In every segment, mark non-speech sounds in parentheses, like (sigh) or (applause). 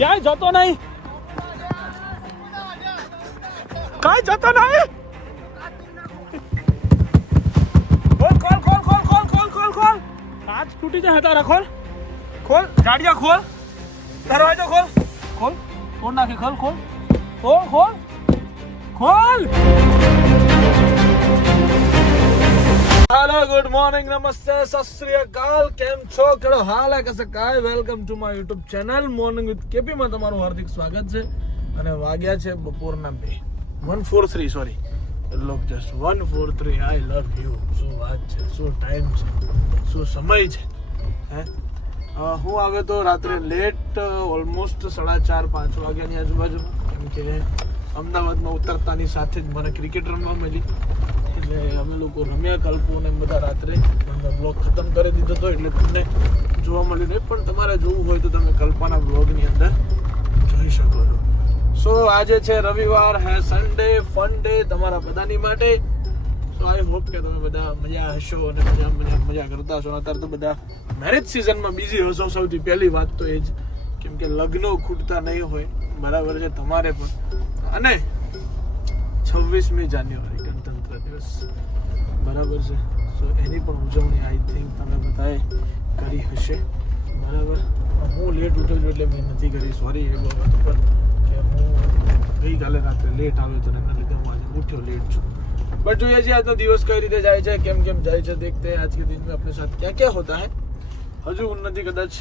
ક્યાંય જતો નહીં? કાંઈ જતો નહીં? કાચ તૂટી જાય તારા ખોલ. ખોલ, ગાડિયા ખોલ. દરવાજો ખોલ. ખોલ ખોલ નાખી, ખોલ ખોલ. ખોલ ખોલ. ખોલ. હેલો ગુડ મોર્નિંગ નમસ્તે સત કાલ કેમ છો કેડો હાલ હે કસે કાય welcome to my YouTube channel morning with K P તમારું હાર્દિક સ્વાગત છે. અને વાગ્યા છે બપોરના બે. One four three sorry lock just one four three I love you શું વાત છે? શું ટાઈમ છે? શું સમય છે? હે? હું આવે તો રાત્રે લેટ ઓલમોસ્ટ સાડા ચાર, પાંચ વાગ્યાની આજુબાજુ. કેમ કે અમદાવાદમાં ઉતરતાની સાથે જ મને ક્રિકેટ રમવા મળી. એટલે અમે લોકો રમ્યા કલ્પો ને બધા રાત્રે પણ બ્લોગ ખતમ કરી દીધો હતો એટલે તમને જોવા મળ્યું. નહીં પણ તમારે જોવું હોય તો તમે કલ્પાના બ્લોગની અંદર જોઈ શકો છો. સો આજે છે રવિવાર, હે સન્ડે ફન ડે તમારા બધાની માટે. સો આઈ હોપ કે તમે બધા મજા હશો અને મજા મજા મજા કરતા હશો. અત્યારે તો બધા મેરેજ સિઝનમાં બિઝી હશો. સૌથી પહેલી વાત તો એ જ, કેમ કે લગ્નો ખૂટતા નહીં હોય. બરાબર છે, તમારે પણ. અને છવ્વીસમી જાન્યુઆરી. દિવસ બરાબર છે. સો એની પણ ઉજવણી આઈ થિંક તમે બધાએ કરી હશે. બરાબર? હું લેટ ઉઠ્યો છું એટલે મેં નથી કરી. સોરી એ બાબત ઉપર કે હું ગઈકાલે રાત્રે લેટ આવ્યો હતો એના લીધે હું આજે ઉઠ્યો લેટ છું. બટ જોઈએ છીએ આજનો દિવસ કઈ રીતે જાય છે, કેમ કેમ જાય છે, દેખતે આજ કે દિન આપણે સાથે ક્યાં ક્યાં હોતા હે? હજુ ઉન્નતિ કદાચ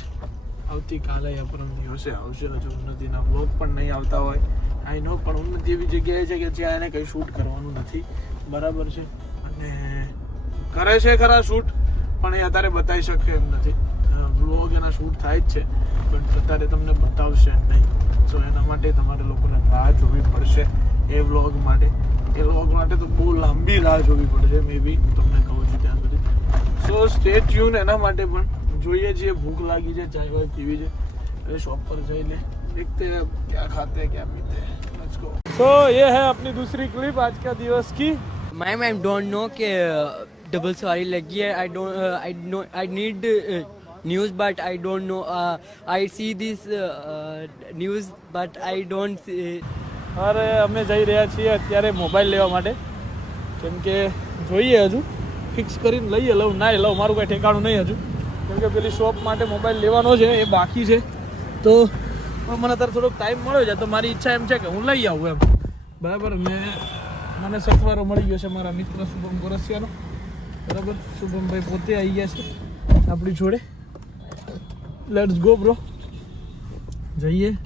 આવતીકાલે યા પરમ દિવસે આવશે. હજુ ઉન્નતિના બ્લોગ પણ નહીં આવતા હોય. આઈ નો પણ ઉન્નતિ એવી જગ્યાએ છે કે જ્યાં એને કંઈ શૂટ કરવાનું નથી. બરાબર છે અને કરે છે ખરા શૂટ પણ એ અત્યારે બતાવી શકે એમ નથી બ્લોગ એના શૂટ થાય જ છે પણ અત્યારે તમને બતાવશે નહીં સો એના માટે તમારે લોકોને રાહ જોવી પડશે એ વ્લોગ માટે એ વ્લોગ માટે તો બહુ લાંબી રાહ જોવી પડશે મે બી તમને કહું છું ત્યાં સુધી સો સ્ટે ટ્યુન એના માટે પણ જોઈએ છીએ ભૂખ લાગી છે ચાય વાય પીવી છે એટલે શોપ પર જઈને देखते हैं अब क्या खाते हैं क्या पीते हैं लेट्स गो सो ये है अपनी दूसरी क्लिप आज का दिवस की मैम आई डोंट नो कि डबल सवारी लगी है I don't I know I need news but I don't know I see this news but I don't અરે અમે જઈ રહ્યા છીએ અત્યારે મોબાઈલ લેવા માટે કેમ કે જોઈએ હજુ ફિક્સ કરીને લઈએ લઉં ના લઉં મારું કાંઈ ઠેકાણું નહીં હજુ કેમ કે પેલી શોપ માટે મોબાઈલ લેવાનો છે એ બાકી છે તો પણ મને અત્યારે થોડોક ટાઈમ મળ્યો છે તો મારી ઈચ્છા એમ છે કે હું લઈ આવું એમ બરાબર મેં મને સથવારો મળી ગયો છે મારા મિત્ર શુભમ ગોરસિયાનો. બરાબર? શુભમભાઈ પોતે આવી ગયા છે આપણી જોડે. લેટ્સ ગો બ્રો જઈએ.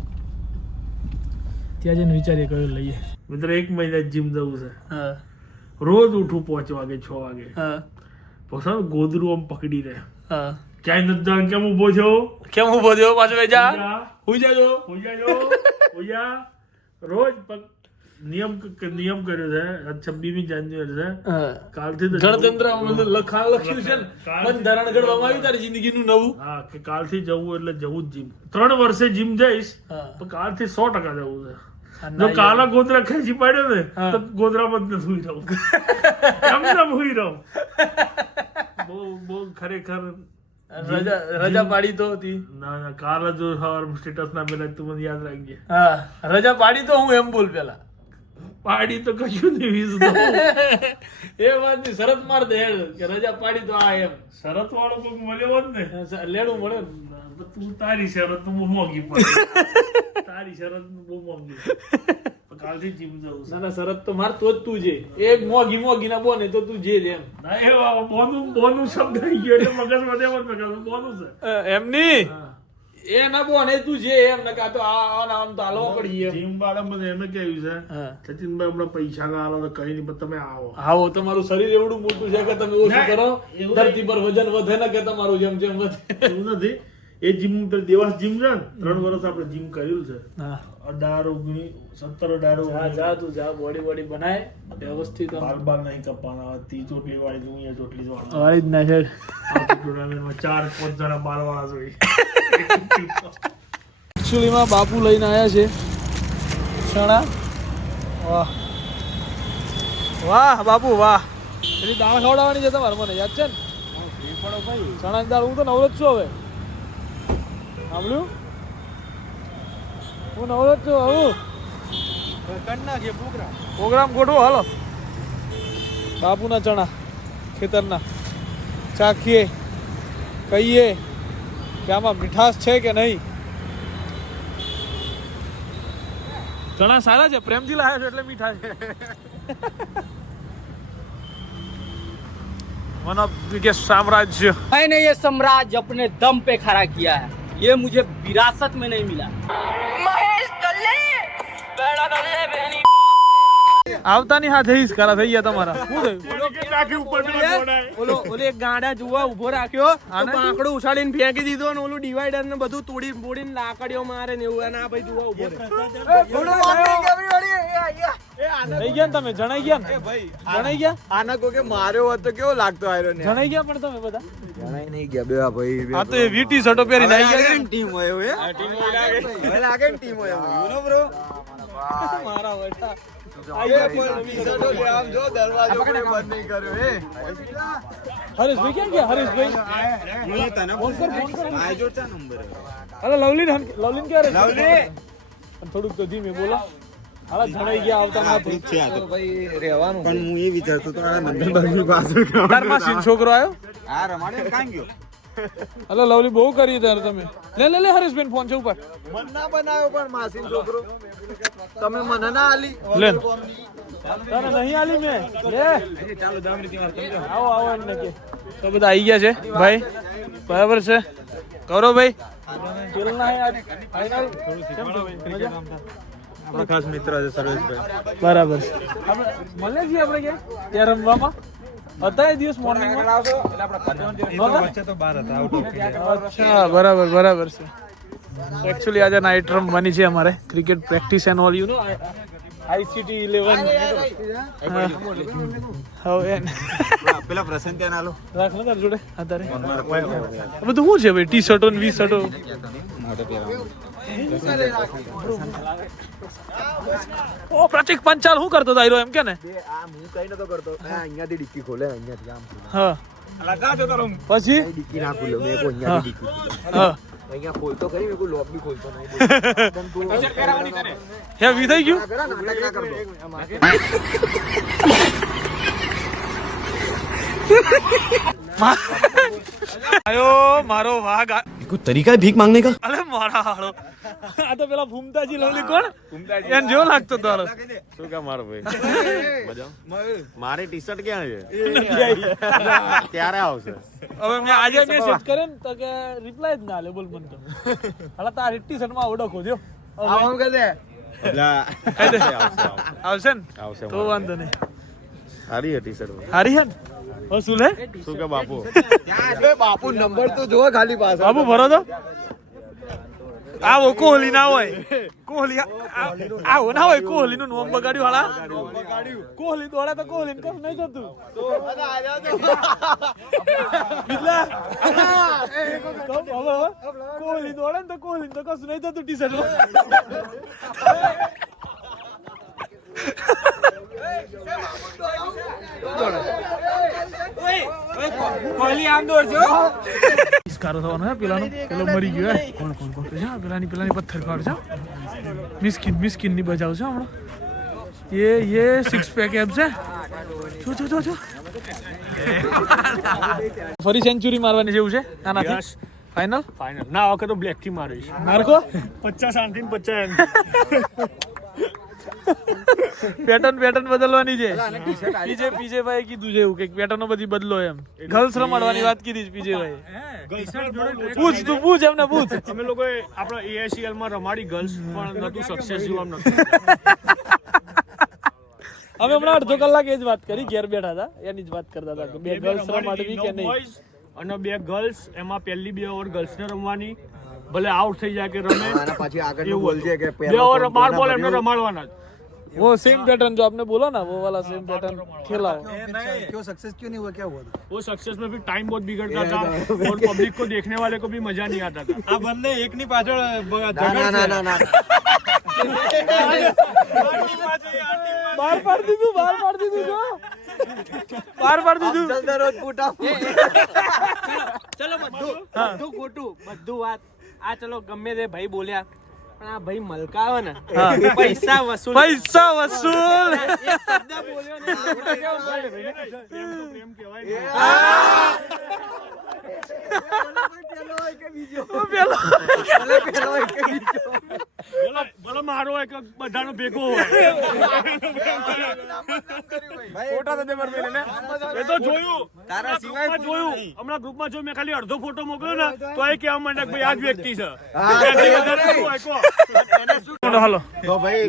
ત્યાં જઈને વિચારીએ કયો લઈએ. મિત્ર એક મહિના જીમ જવું છે. હા. રોજ ઉઠું પાંચ વાગે છ વાગે. હા. પછી ગોદરું આમ પકડી રહે. હા. ક્યાંય નથી જવાનું કેમ ઊભો છો? કેમ હું છો? પાછો વેજા ઉજા, હું ઉજા જો, ઉજા. રોજ પગ- નિયમ નિયમ કર્યો છે. છબ્બીમી જાન્યુઆરી છે. કાલથી ગણતંત્ર લખાણ લખ્યું છે બંધારણ ઘડવામાં આવ્યું તારી જિંદગીનું નવું. હા કે કાલથી જવું એટલે જવું જ જીમ. ત્રણ વર્ષે જીમ જઈશ તો કાલથી સો ટકા જવું છે. જો કાલા ગોદરા ખેંચી પાડ્યો ને. તો ગોદરામાં જ નથી રહું. એમ ને હુઈ રહું. બહુ બહુ ખરેખર રજા રજા પાડી તો હતી. ના ના કાલ જો સવાર સ્ટેટસ ના પેલા તું મને યાદ રાખજે. હા રજા પાડી તો હું એમ બોલ પેલા. પાડી તો કશું નહીં વીસ. (laughs) એ વાતની શરત માર દે કે રજા પાડી તો આ એમ. શરત વાળો કોઈક મળ્યો હોત ને. લેણું મળે. તું તારી શરત બહુ મોંઘી પડે. (laughs) તારી શરત બહુ મોંઘી (laughs) કાલથી જીમ જવું છે. ના ના શરત તો માર તો જ તું જે. એક મોગી મોગી ના બોને તો તું જે જ એમ. ના એ બોનું બોનું શબ્દ આવી ગયો એટલે મગજમાં દેવો મગજ બોનું છે. એમની? હા. એ ના બોને તું જે એમ નકા તો આ આ ને તો આલો પડી જીમ વાળા મને એમ કહ્યું છે સચિનભાઈ હમણાં પૈસા ના આલો તો કઈ નહીં પણ તમે આવો. આવો તમારું શરીર એવડું મોટું છે કે તમે ઓછું કરો? ધરતી પર વજન વધે ને કે તમારું જેમ જેમ વધે? એવું નથી. એ જીમ પર દેવાસ જીમ છે ત્રણ વર્ષ આપણે જીમ કર્યું છે. હા. અઢાર ઓગણી સત્તર અઢાર જા જા તું જા બોડી બોડી બનાય વ્યવસ્થિત. બાર બાર નહીં કપાના તી ચોટલી વાળી તું ચોટલી જ વાળી જ ના છે ટુર્નામેન્ટમાં ચાર પાંચ જણા બાર વાળા જોઈ એકચ્યુઅલીમાં બાપુ લઈને આવ્યા છે. ચણા વાહ. વાહ, બાપુ, વાહ. એની દાળ ખવડાવવાની છે તમારે મને, યાદ છે ને? ચણાની દાળ, હું તો નવરો છું હવે. સાંભળ્યું? હું નવરો જ છું આવું પ્રોગ્રામ ગોઠવો, હાલો. બાપુના ચણા, ખેતરના. ચાખીએ, કહીએ. કે આમાં મીઠાશ છે કે નહીં ચણા સારા છે પ્રેમથી લાવ્યા છો એટલે મીઠા છે વન ઓફ બિગેસ્ટ સામ્રાજ્ય मैंने ये साम्राज्य अपने दम पे खड़ा किया है ये मुझे विरासत में नहीं मिला આવતાની હાથે હિસ કરા થઈ ગયા તમારા. શું થયું. ઓલો ઓલો એક ગાંડા જુવા ઊભો રાખ્યો? બાંકડો ઉછાળીને ફેંકી દીધો ને ઓલું ડિવાઈડર ને બધું તોડી મોડીને લાકડીઓ મારે ને એવું અને આ ભાઈ જુવા ઊભો થઈ ગયા ને તમે? જણાઈ ગયા ને? જણાઈ ગયા? આના કોકે માર્યો હતો કેવો લાગતો આયરો ને? જણાઈ ગયા પણ તમે બધા? જણાય નહીં ગયા બે ભાઈ આ તો એ વીટી શર્ટો પહેરીને આવી ગયા ટીમ હોય એવું હે? ટીમ હોય લાગે. હવે લાગે ને ટીમ હોય યુ નો બ્રો મારા આમ જો દરવાજો કોઈ બંધ નહીં કર્યો હે? હરીશભાઈ ક્યાં ગયા? હરીશભાઈ? અરે લવલીન લવલીન ક્યારે? થોડુંક તો ધીમે બોલો. હાલા જણાઈ ગયા આવતા ના થઈ છે તો. ભાઈ રહેવાનું. પણ હું એ વિચારતો તો આ નંબર બાજુ પાછળ છોકરો આવ્યો? હા રમાડે કાંઈ ગયો? હલો લવલી બહુ કરી તાર તમે. લે લે લે હરીશભાઈ ફોન છે ઉપર. મન ના બનાવ્યો પણ માસીન છોકરો. તમે મને ના આલી. લે. તને નહીં આલી મે? લે. આવો આવો એમને કે. તો બધા આવી ગયા છે ભાઈ? બરાબર છે? કરો ભાઈ. પેલના અહીં આજ final. કેમ છો? ભાઈ? આપણા ખાસ મિત્ર છે સર્વેશભાઈ. બરાબર છે. આપણે મળે છીએ આપણે ક્યાં ત્યાં રમવામાં? હતા એ દિવસ મોર્નિંગ અચ્છા બરાબર બરાબર છે. એકચ્યુઅલી આજે નાઇટ રમવાની છે અમારે. Cricket practice and all you know ICT eleven હવે પેલા પ્રસન્ન ત્યાં આલો. રાખ ને તાર. જોડે અત્યારે બધું શું છે ભાઈ? ટી શર્ટો વી શર્ટો ઓ પ્રતિક પંચાલ શું કરતો તાયરો એમ કે ને આ હું કઈ નતો કરતો અહીંયાથી ડિક્કી ખોલે અહીંયાથી આમ. હા પછી ડિક્કી ના ખોલે મેં કોઈ અહીંયાથી ડિક્કી હા અહીંયા ખોલતો કરી મેં કોઈ લોક બી ખોલતો નહીં હે વી થઈ ગયું નાટક ના કરતો આયો મારો વાઘ કોઈ તરીકા ભીખ માંગને કા? અલે મારા હાળો. આ તો પેલા ફૂમતાજી લવલી કોણ? ફૂમતાજી એને જો લાગતો તો હાલો શું કા મારો ભાઈ? બજાવ મારી ટી શર્ટ ક્યાં છે? ક્યારે આવશે? હવે મેં આજે મેસેજ કર્યો તો કે રિપ્લાય જ ના આલે બોલ મન તો. હાલા તારી ટી માં ઓડો ખોજો આવું કે દે આવશે આવશે તો વાંધો નહીં. હારી હતી સર હારી હે હવે શું લે? શું કે બાપુ? બાપુ નંબર તો જો ખાલી પાસે બાપુ ભરો તો. આવો કોહલી ના હોય. કોહલી આવો ના હોય કોહલી નું નોમ બગાડ્યું હાલા. કોહલી દોડા તો કોહલી કશું નહીં થતું. કોહલી દોડે ને તો કોહલી તો કશું નહીં થતું ટી શર્ટ કોહલી આમ દોડજો. ઇસ્કારો થવાનો હે પેલાનો. પેલો મરી ગયો હે. કોણ કોણ કોણ? જા પેલાની પેલાની પથ્થર કાઢ જા. મિસ્કિન મિસ્કિનની બજાવ છે હમણાં. એ એ સિક્સ પેક એપ છે. જો જો જો જો. ફરી સેન્ચુરી મારવાની જેવું છે? આનાથી? ફાઇનલ ફાઇનલ ના ઓકે તો બ્લેકથી મારીશ. માર્કો પચાસ આંટી પચાસ (laughs) પેટર્ન પેટર્ન બદલવાની છે. પીજે પીજે ભાઈ કીધું છે એવું કે પેટર્નો બધી બદલો એમ. ગર્લ્સ રમાડવાની વાત કીધી છે પીજે ભાઈ પૂછ તું પૂછ એમને પૂછ. અમે લોકો આપણો એએસીએલમાં રમાડી ગર્લ્સ પણ નતું સક્સેસ જેવું આમ નતું અમે હમણાં અડધો કલાક એ જ વાત કરી ઘેર બેઠા હતા. એની જ વાત કરતા હતા કે બે ગર્લ્સ રમાડવી કે નહીં? અને બે ગર્લ્સ એમાં પહેલી બે ઓવર ગર્લ્સ ને રમવાની. ભલે આઉટ થઈ જાય કે રમે પછી આગળ એવું બોલ કે બે ઓવર બાર બોલ એમને રમાડવાના જ. वो सेम पैटर्न जो आपने बोला ना वो वाला सेम पैटर्न खेला हो क्यों सक्सेस क्यों नहीं हुआ क्या हुआ था वो सक्सेस में भी टाइम बहुत बिगड़ता था और पब्लिक को देखने वाले को भी मजा नहीं आता था આ બંને એકની પાછળ ના ના ના ના बार पाड़ दीदू बार पाड़ दीदू जो बार पाड़ दीदू દરરોજ ફૂટા ચલો બધું બધું ખોટું બધું વાત આ ચલો ગમે તે ભાઈ બોલ્યા આપણા ભાઈ મલકાવે ને પૈસા વસૂલ પૈસા વસૂલ. શબ્દ બોલ્યો પ્રેમ કહેવાય પેલો એક બીજો? પેલો પેલો એક બીજો? મારો એક બધાનો ભેગો (laughs) હોય. એ તો જોયું. તારા સિવાય જોયું. હમણાં ગ્રુપમાં જો મેં ખાલી અડધો ફોટો મોકલ્યો ને તો એ કહેવા માંડે ભાઈ આ જ વ્યક્તિ છે. એનાથી વધારે શું હોય કહો? હાલો. તો ભાઈ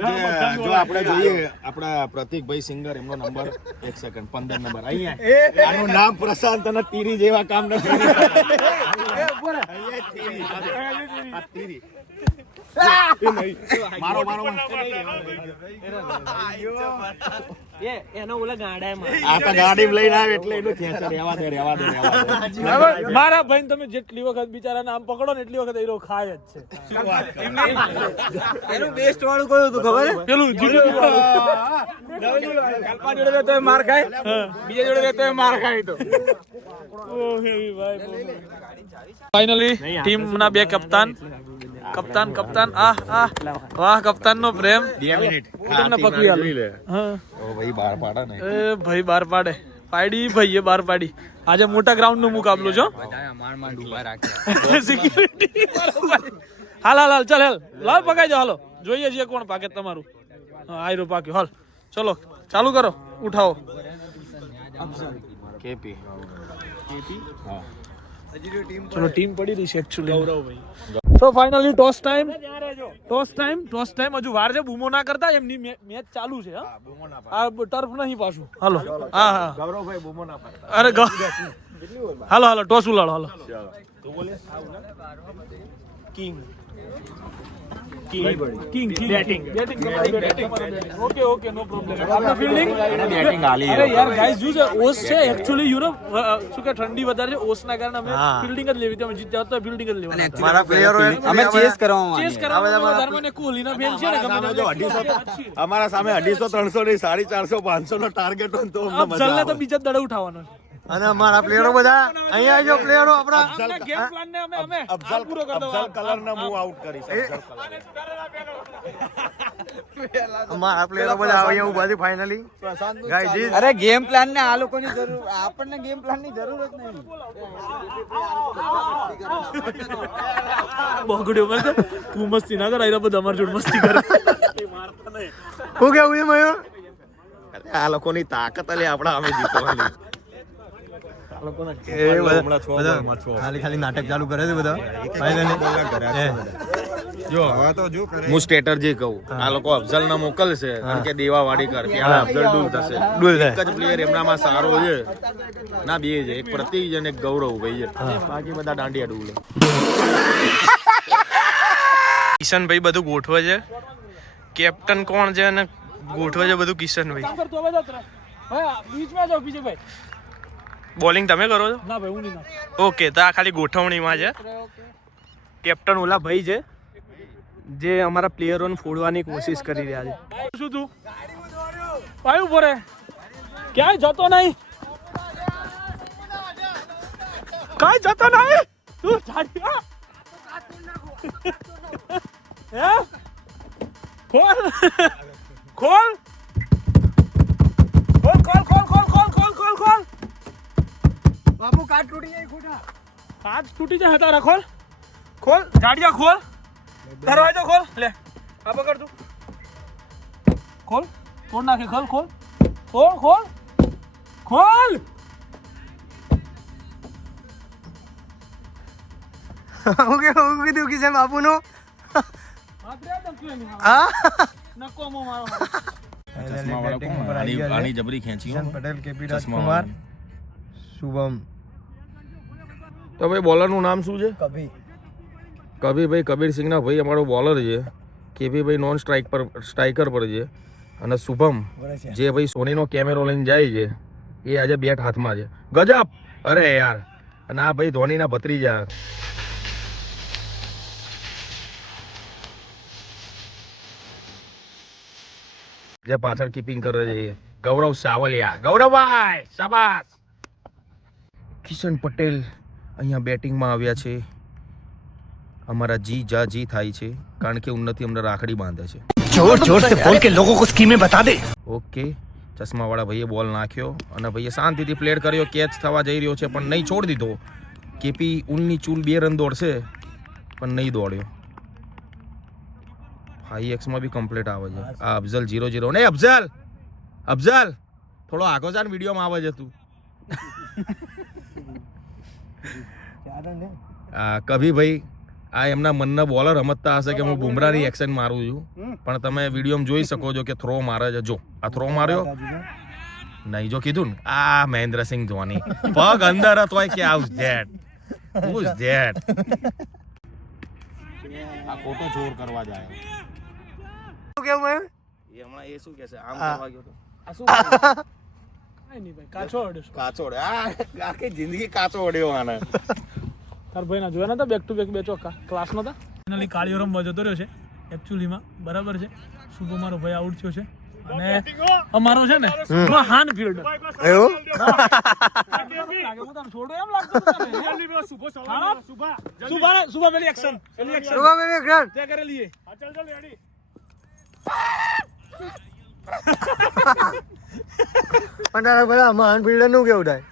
જો આપણે જોઈએ આપણા પ્રતિકભાઈ સિંગર એમનો નંબર એક સેકન્ડ પંદર નંબર અહીંયા. આનું નામ પ્રશાંત અને તીરી જેવા કામ નથી. અહીંયા તીરી. આ તીરી. મારો મારો. એનો ઓલા ગાડાએ આ તો ગાડી લઈને આવે એટલે એનું ખેંચે રહેવા દે રહેવા દે રહેવા (laughs) મારા ભાઈ તમે જેટલી વખત બિચારાને આમ પકડો ને એટલી વખત એરો ખાય જ છે. એનું બેસ્ટ વાળું કયું હતું ખબર પેલું. કલ્પા જોડે તો માર ખાય. બીજા જોડે તો માર ખાય તો. (laughs) ફાઇનલી ટીમ ના બે કપ્તાન. કપ્તાન કપ્તાન આહ આહ. વાહ કપ્તાન નો પ્રેમ. બે મિનિટ. તમને પકડી આલો. હા. ઓ ભાઈ બાર પાડા ને. એ ભાઈ બાર પાડે. પાડી ભાઈએ બાર પાડી. આજે મોટા ગ્રાઉન્ડ નો મુકાબલો છો? સિક્યુરિટી હાલ હાલ હાલ ચાલ હાલ. લાલ પકાઈ દો હાલો. જોઈએ છીએ કોણ પાકે તમારું. હા આયરો પાક્યો. હાલ ચલો ચાલુ કરો. ઉઠાવો. કેપી. ચલો ટીમ પડી રહી છે actually so finally toss time toss time toss time હજુ વાર છે બૂમો ના કરતા એમની મેચ ચાલુ છે હા? આ ટર્ફ નહીં પાછું. હાલો. હા હા. ગૌરવભાઈ બૂમો ના પાડતા. અરે હાલો હાલો ટોસ ઉલાડો હાલો. King king batting batting okay okay no problem આપના ફિલ્ડિંગ બેટિંગ હાલી અરે યાર ગાઈસ જો ઓસ છે એકચ્યુઅલી યુરોપ શું કે ઠંડી વધારે છે ઓસ ના કારણે અમે ફિલ્ડિંગ જ લેવી હતી અમે જીત્યા તો ફિલ્ડિંગ જ લેવાના મારા પ્લેયરો અમે ચેસ કરવા ચેસ કરવામાં ધર્મને કોહલી ના બેન છે ને ગમે જો અઢીસો અમારા સામે અઢીસો ત્રણસો ની સાડી ચારસો પાંચસો નો ટાર્ગેટ હોય તો અમને મજા આવે તો બીજા દડે ઉઠાવવાનો છે અને અમારા પ્લેયરો બધા અહીંયા જો પ્લેયરો આપણા ગેમ પ્લાન ને અમે અમે અફઝલ પૂરો કરી દો. અફઝલ કલર ને હું આઉટ કરીશ. અમારા પ્લેયરો બધા અહીંયા ઊભા છે ફાઇનલી ગાઈઝ અરે ગેમ પ્લાન ને આ લોકોની જરૂર આપણને ગેમ પ્લાનની જરૂર જ નહીં. બગડ્યો મને તું મસ્તી ના કર આયરા બધા અમાર જોડે મસ્તી કરે. શું કેવું છે મયુર? આ લોકોની તાકાત અલે આપણા અમે જીતવાની. ખાલી ખાલી નાટક ચાલુ કરે છે બધા? જો. હવે તો જો હું સ્ટ્રેટર્જી કહું આ લોકો અફઝલ ને મોકલશે કારણ કે દેવાવાળી કર ત્યારે અફઝલ ડૂલ થશે. એક જ પ્લેયર એમનામાં સારો છે. ના બે છે. એક પ્રતિક છે અને એક ગૌરવ ભાઈ છે. બાકી બધા દાંડિયા ડૂલ કિશનભાઈ બધું ગોઠવે છે. કેપ્ટન કોણ છે અને ગોઠવે છે બધું કિશનભાઈ. બીચમાં જાઓ બીજે ભાઈ. બોલિંગ તમે કરો છો? ના ભાઈ હું નહીં ઓકે તો આ ખાલી ગોઠવણીમાં છે. કેપ્ટન ઓલા ભાઈ છે જે અમારા પ્લેયરોને ફોડવાની કોશિશ કરી રહ્યા છે. શું તું? ભાઈ ઊભો ક્યાંય જતો નહીં. કાંઈ જતો નહીં. તું જાડી હે? ખોલ. ખોલ ખોલ ખોલ ખોલ ખોલ ખોલ ખોલ ખોલ બાપુ કાટ તૂટી જાય ખોટા કાચ તૂટી જાય તારા ખોલ ખોલ જાડિયા ખોલ દરવાજો ખોલ લે આ પકડ તું ખોલ તોડ નાખે ખોલ ખોલ ખોલ ખોલ ખોલ હું કે હું કીધું કિશન બાપુ નું માત્ર ધમકી એની મારો. હા નકો મો મારો આની આની જબરી ખેંચી હો. પટેલ કેપી ચશ્મા રાજકુમાર શુભમ તો ભાઈ બોલરનું નામ શું છે? કભી. કબીરભાઈ કબીરસિંહના ભાઈ અમારો બોલર છે. કેપીભાઈ નોન સ્ટ્રાઇક પર સ્ટ્રાઇકર પર છે. અને શુભમ જે ભાઈ સોનીનો કેમેરો લઈને જાય છે એ આજે બેટ હાથમાં છે. ગજબ! અરે યાર! અને આ ભાઈ ધોનીના ભત્રીજા. જે પાછળ કીપિંગ કરે છે ગૌરવ સાવલિયા. ગૌરવભાઈ શાબાશ! કિશન પટેલ. અહીંયા બેટિંગમાં આવ્યા છે. અમારા જી જા જી થાય છે. કારણ કે ઉન્નતિ અમને રાખડી બાંધે છે. જોર જોર સે બોલ કે લોકો કો સ્કીમે બતા દે. ઓકે ચશ્માવાળા ભાઈએ બોલ નાખ્યો અને ભાઈએ શાંતિથી પ્લેડ કર્યો. કેચ થવા જઈ રહ્યો છે પણ નહીં છોડી દીધો. કેપી ઉનની ચૂલ બે રન દોડશે પણ નહીં દોડ્યો. હાઈ એક્સમાં બી કમ્પ્લીટ આવે છે. આ અફઝલ જીરો જીરો નહીં અફઝલ! અફઝલ! થોડો આગો જાન વિડીયોમાં આવે છે તું. કભીભાઈ આ એમના મનના બોલર રમતતા હશે કે હું બુમરાની એક્શન મારું છું. પણ તમે વિડીયોમાં જોઈ શકો છો કે થ્રો મારે છે. જો આ થ્રો માર્યો? નહીં જો કીધું ને આ મહેન્દ્રસિંહ ધોની. પગ અંદર હતો કે હાઉસ ધેટ હુઝ ધેટ આ ખોટો જોર કરવા જાય. કેવું એ હમણાં એ શું કહેશે આમ કરવા ગયો તો. આ ભાઈ કાચો આખી જિંદગી કાચો ઓડ્યો આને. તાર ભાઈ ના જોયા નતા બેક ટુ બેક બે ચોક્કા ક્લાસ નતા? ફાઇનલી કાળીઓ રમવા જતો રહ્યો છે એકચ્યુઅલીમાં બરાબર છે? શુભો મારો ભાઈ આઉટ થયો છે. અને અમારો છે ને હાન ફિલ્ડ એવું? હું એમ લાગતું હતું સુભા સુભા પેલી એક્શન પેલી એક્શન સુગમ એવી એક તે કરેલી એ પણ તારા પેલા મહાન ફિલ્ડરનું કેવું થાય?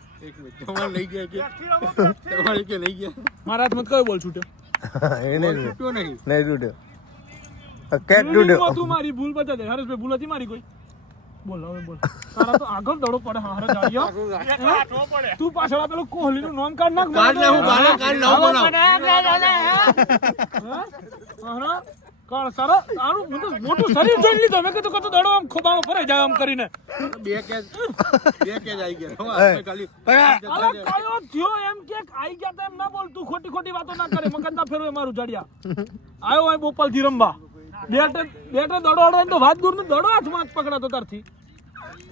મારા હાથમાં કયો બોલ છૂટ્યો? એ નહીં તૂટ્યો નહીં. નહીં તૂટ્યો કેટ તૂટ્યો તું મારી ભૂલ બતા દે. હરેશભાઈ ભૂલ હતી મારી કોઈ? બોલ હવે બોલ. તારા તો આગળ દડો પડે હારે જાડિયો તું પાછળ પેલું કોહલી નું નામ કાઢ નાખ કાઢ નાખું કાઢ નાખું કાળ સારો? આનું મને મોટું શરીર જોઈ લીધો. મેં કીધું કતો દડો આમ ખોબામાં ફરે જાય આમ કરીને. અરે! કયો થયો એમ કે આઈ ગયા તા એમ ના બોલ તું ખોટી ખોટી વાતો ના કરે. મગજના ફેરવે મારું જડિયા. આવ્યો હોય બોપલથી રમવા. બેટે બેટે દડો અડે તો વાત દૂર દડો હાથમાં જ પકડાતો તારથી.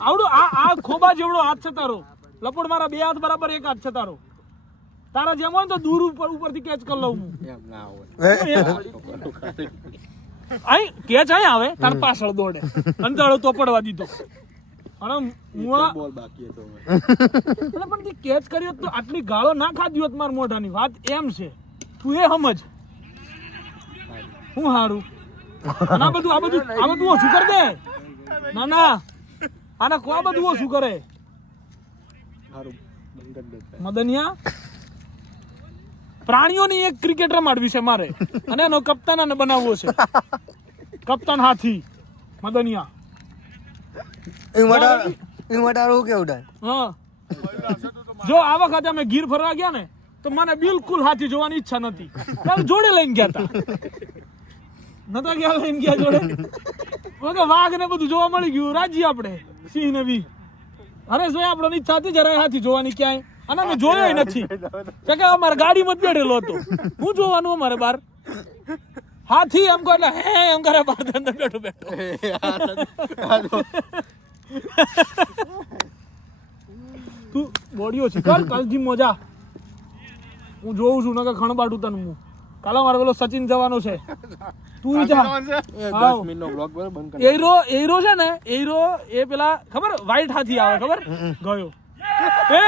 આવડો આ આ ખોબા જેવડો હાથ છે તારો. લપડ મારા બે હાથ બરાબર એક હાથ છે તારો. તારા જેમ હોય ને તો દૂર ઉપર ઉપરથી કેચ કરી લઉં હું. અહીં કેચ અહીં આવે? તાર પાછળ દોડે. અને દડો તો પડવા દીધો. અને મુઆ એટલે પણ તે કેચ કર્યો તો આટલી ગાળો ના ખાધી હોત માર મોઢાની. વાત એમ છે. તું એ સમજ હું હારું. આ બધું આ બધું આ બધું ઓછું કર દે. ના ના. આને કો આ બધું ઓછું કરે? મદનિયા પ્રાણીઓની એક ક્રિકેટ રમાડવી છે મારે. અને એનો કપ્તાન અને બનાવવો છે. કપ્તાન હાથી. મદનિયા. જો આ વખતે અમે ગીર ફરવા ગયા ને તો મને બિલકુલ હાથી જોવાની ઈચ્છા નથી કારણ જોડે લઈને ગયા હતા નતા ગયા લઈને ગયા જોડે? વાઘ ને બધું જોવા મળી ગયું. રાજી આપણે. સિંહ ને બી હરેશભાઈ આપણો ઈચ્છા હતી જરાય હાથી જોવાની ક્યાંય? અને મેં જોયો નથી. કે અમારે ગાડીમાં જ બેઠેલો હતો. હું જોવાનું અમારે બાર? હાથી એમ કહો એટલે હે એમ કરે બાર અંદર બેઠો બેઠો. તું બોડીઓ છે કર કાલજી મોજા હું જોઉં છું નકર ખણબાટું તને હું. કાલે મારે પેલો સચિન જવાનો છે. તું જા. એરો એરો છે ને એરો એ પેલા ખબર વ્હાઈટ હાથી આવે ખબર? ગયો. એ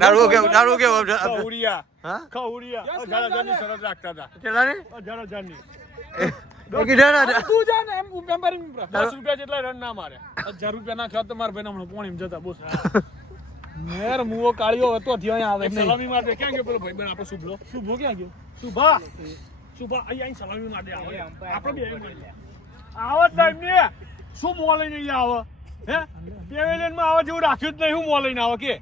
તારું કેવું તારું કેવું? ખવડિયા હા? ખવડિયા હજાર હજારની શરત રાખતા હતા. હજારની. કીધા ને તું જા ને એમ એમ્પાયરિંગ દસ રૂપિયા જેટલા રન ના મારે. હજાર રૂપિયા નાખ્યા તો મારા ભાઈ હમણાં પોણીમ જતા બોસ. મેર મુવો કાળિયો હતો થયો અહીંયા આવે. નહીં સલામી માટે ક્યાં ગયો પેલો ભાઈ આપણે શુભલો શુભો ક્યાં ગયો શુભા શુભા અહીં અહીં સલામી માટે આવે આપણે બે મળીએ. આવો જ નહીં ને શું મોં આવે હે જેવું રાખ્યું જ નહીં હું. મોં લઈને આવો કે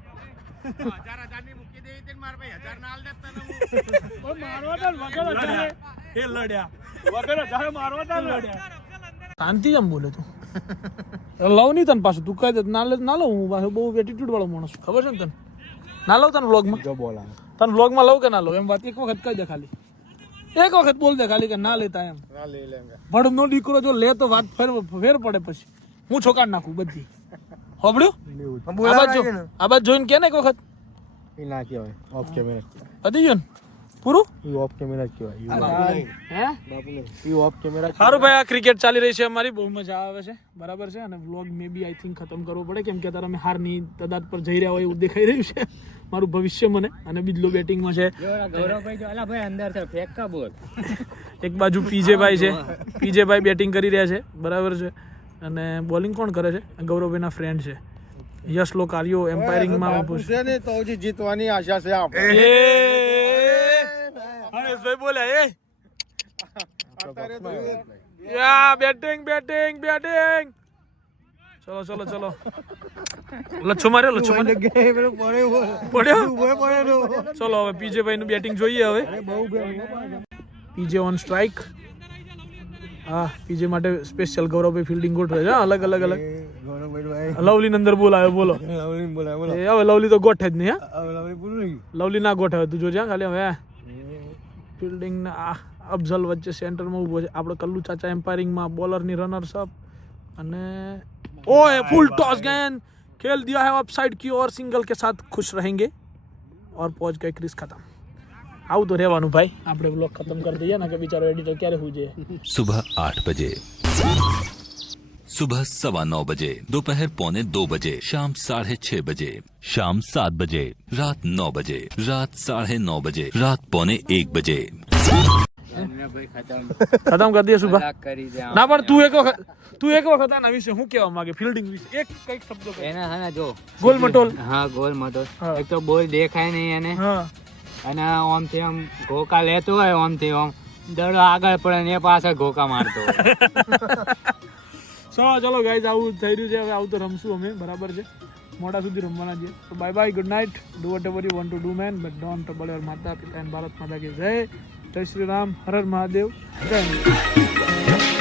ઓય મારવા તા ને, વગર હજારે. એ લડ્યા. વગર હજારે મારવા તા ને. શાંતિ એમ બોલે તું. લવ નહીં તને પાછું તું કહી દે ના લે ના લઉં હું પાછો બહુ એટીટ્યુડ વાળો માણસ ખબર છે ને તને? ના લઉં તને વ્લોગમાં તને વ્લોગમાં લઉં કે ના લઉં? એમ વાત એક વખત કહી દે ખાલી. એક વખત બોલ દે ખાલી કે ના લેતા એમ. લે ભડનો દીકરો જો લે તો વાત ફેર ફેર પડે પછી. હું છોકાડ નાખું બધી. હોબળ્યું આ બાજુ આ બાજુ જોઈને કે ને એક વખત? એ ના કહેવાય. ઓફ કેમેરા હતી ગયું પૂરું? ઈ ઓફ કેમેરા કહેવાય. હે? ઈ ઓફ કેમેરા સારું ભાઈ આ ક્રિકેટ ચાલી રહી છે અમારી. બહુ મજા આવે છે. બરાબર છે? અને vlog May B I think ખતમ કરવો પડે. કેમ કે અત્યારે અમે હારની તદાદ પર જઈ રહ્યા હોય એવું દેખાઈ રહ્યું છે. મારું ભવિષ્ય મને અને બીજલો બેટિંગમાં છે. ગૌરવભાઈ જો અલા ભાઈ અંદર છે. ફેંક બોલ? એક બાજુ પીજે ભાઈ છે. પીજે ભાઈ બેટિંગ કરી રહ્યા છે. બરાબર છે. અને બોલિંગ કોણ કરે છે? ગૌરવભાઈના ફ્રેન્ડ છે. યશ લો કાર્યો એમ્પાયરિંગમાં ઊભો છે ને તો હજી જીતવાની આશા છે આપણે એ. હરેશભાઈ બોલ્યા એ. Yeah batting batting batting. ચલો ચલો ચલો. લચ્છો માર્યો લચ્છો માર્યો. પડ્યો ચલો હવે પીજે ભાઈ નું બેટિંગ જોઈએ હવે. P J on strike હા પીજે માટે સ્પેશિયલ ગૌરવભાઈ ફિલ્ડિંગ ગોઠવે છે હા, અલગ અલગ અલગ લવલી ને અંદર બોલાયો બોલો એ હવે લવલી તો ગોઠે જ નહીં હા લવલી ના ગોઠવે તું જોજે હા, ખાલી હવે ફિલ્ડિંગ ને આ અફઝલ વચ્ચે સેન્ટરમાં ઊભો છે આપણે કલ્લુ ચાચા એમ્પાયરિંગમાં બોલરની રનર્સ અપ અને ओए फुल टॉस गेंद खेल दिया है ऑफ साइड की ओर सिंगल के साथ खुश रहेंगे और पहुंच गए क्रिस खत्म આવું તો રહેવાનું ભાઈ આપણે બ્લોગ ખતમ કરી દઈએ ને કે બિચારો એડિટર ક્યારે હુજે सुबह आठ बजे सुबह सवा नौ बजे दोपहर पौने दो बजे शाम साढ़े छह बजे शाम सात बजे रात नौ बजे रात साढ़े नौ बजे रात पौने एक बजे ખતમ કરી દઈએ સુભા કરી દે ના પણ તું એક વખત તું એક વખત આના વિશે શું કહેવા માંગે ફિલ્ડિંગ વિશે એક કઈક શબ્દો કહે. એને હે ને જો ગોલ મટોલ હા ગોલ મટો હા. એક તો બોલ દેખાય નહીં એને હા અને આમથી આમ ઘોકા લેતો હોય આમથી આમ દડો આગળ પડે ને એ પાછળ ઘોકા મારતો સો (laughs) ચલો ગાઈઝ આવું થઈ રહ્યું છે. હવે આવું તો રમશું અમે, બરાબર છે. મોડા સુધી રમવાના છીએ તો bye bye good night do whatever you want to do man but don't trouble your માતા પિતા એન્ડ ભારત માતા કે જય. જય શ્રી રામ, હર હર મહાદેવ. જય